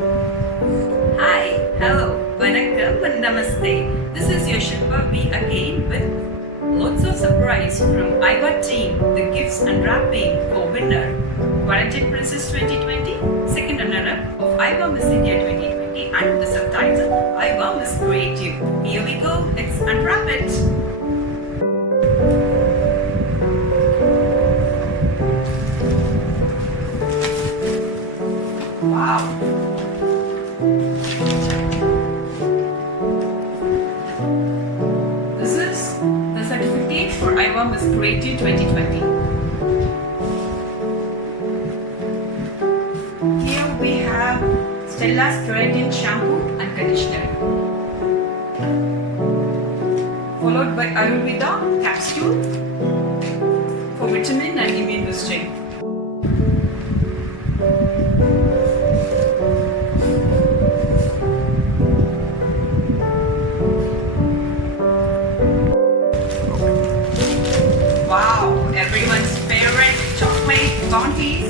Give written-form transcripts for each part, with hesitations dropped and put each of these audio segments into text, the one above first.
Hi, hello, vanakkam and namaste. This is your Shilpa B again with lots of surprise from IAWA team, the gifts unwrapping for winner Pageant Princess 2020, second runner-up of IAWA Miss India 2020 and the subtitle IAWA Miss Creative. Here we go, let's unwrap it. Wow. This is the certificate for IAWA Miss Creative 2020. Here we have STELLA's keratin shampoo and conditioner, followed by Ayurveda capsule for vitamin and immune boosting. Wow, everyone's favorite chocolate bounties.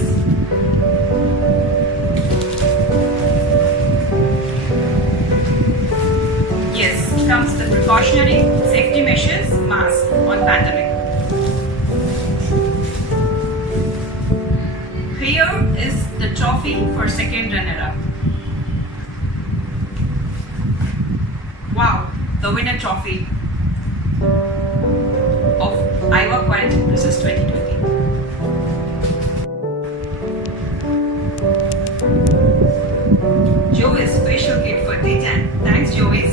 Yes, comes the precautionary safety measures mask on pandemic. Here is the trophy for second runner-up. Wow, the winner trophy of IAWA Pageant Princess 2020. JOVEES facial kit for D10. Thanks, JOVEES.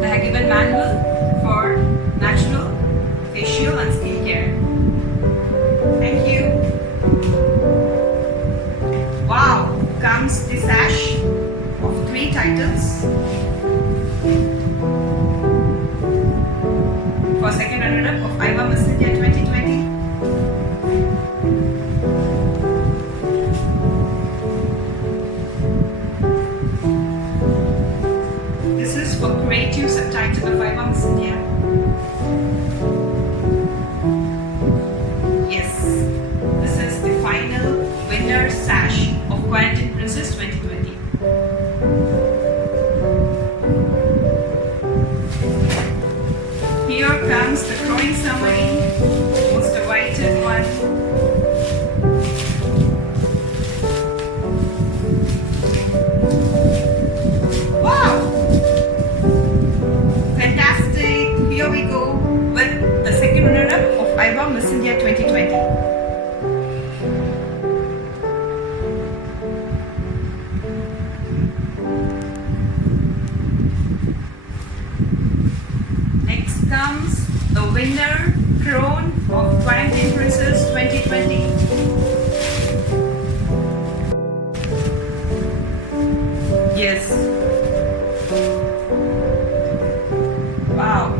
They have given manual for natural facial and skin care. Thank you. Wow, comes the sash of 3 titles for second runner-up of IAWA Miss India 2020. This is for creative subtitle of IAWA Miss India. Yes, this is the final winner sash of Pageant Princess 2020. Here comes the crowning summary, most awaited one. Wow! Fantastic! Here we go with the second runner-up of IAWA Miss India 2020. Next comes the winner crown of Pageant Princess 2020. Yes. Wow.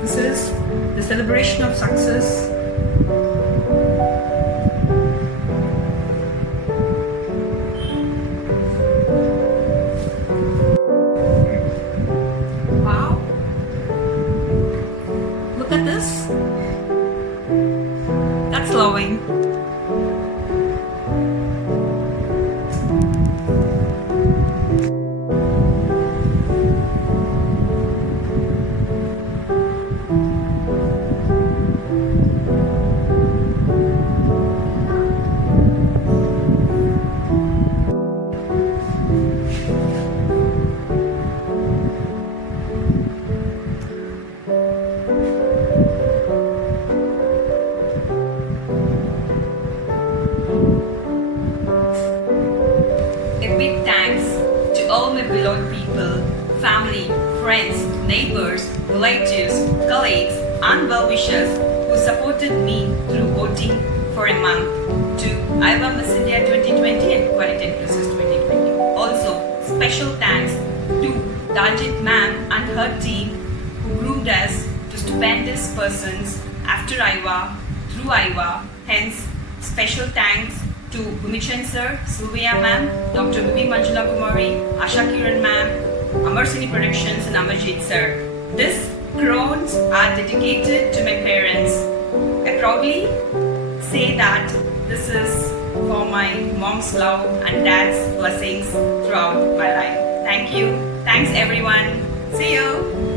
This is the celebration of success. Wow. Look at this. That's glowing. A big thanks to all my beloved people, family, friends, neighbors, relatives, colleagues and well-wishers who supported me through voting for a month to IAWA Miss India 2020 and Pageant Princess 2020. Also, special thanks to Daljeet ma'am and her team who groomed us to stupendous persons after IAWA, through IAWA. Hence, special thanks to Bhumichan sir, Sylvia ma'am, Dr. Vivi Manjula Kumari, Asha Kiran ma'am, AMARCINE Productions and Amarjeet sir. These crowns are dedicated to my parents. I proudly say that this is my mom's love and dad's blessings throughout my life. Thank you. Thanks everyone. See you.